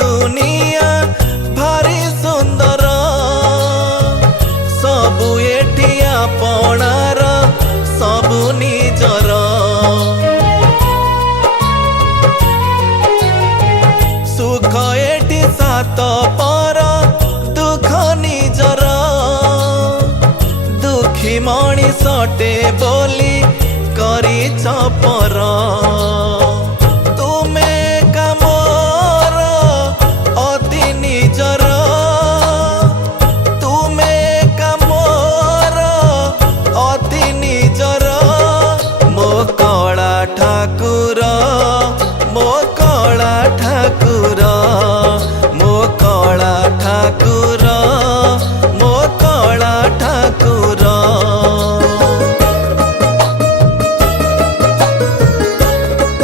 दुनिया भारी सुंदर सबु एठी आपणार सबु निजर सुख एठी सात पर दुख निजर दुखी मणिषटे बोली करी चपर तुमे कामर अति निजर तुमे कामर अति निजर मो कला ठाकुर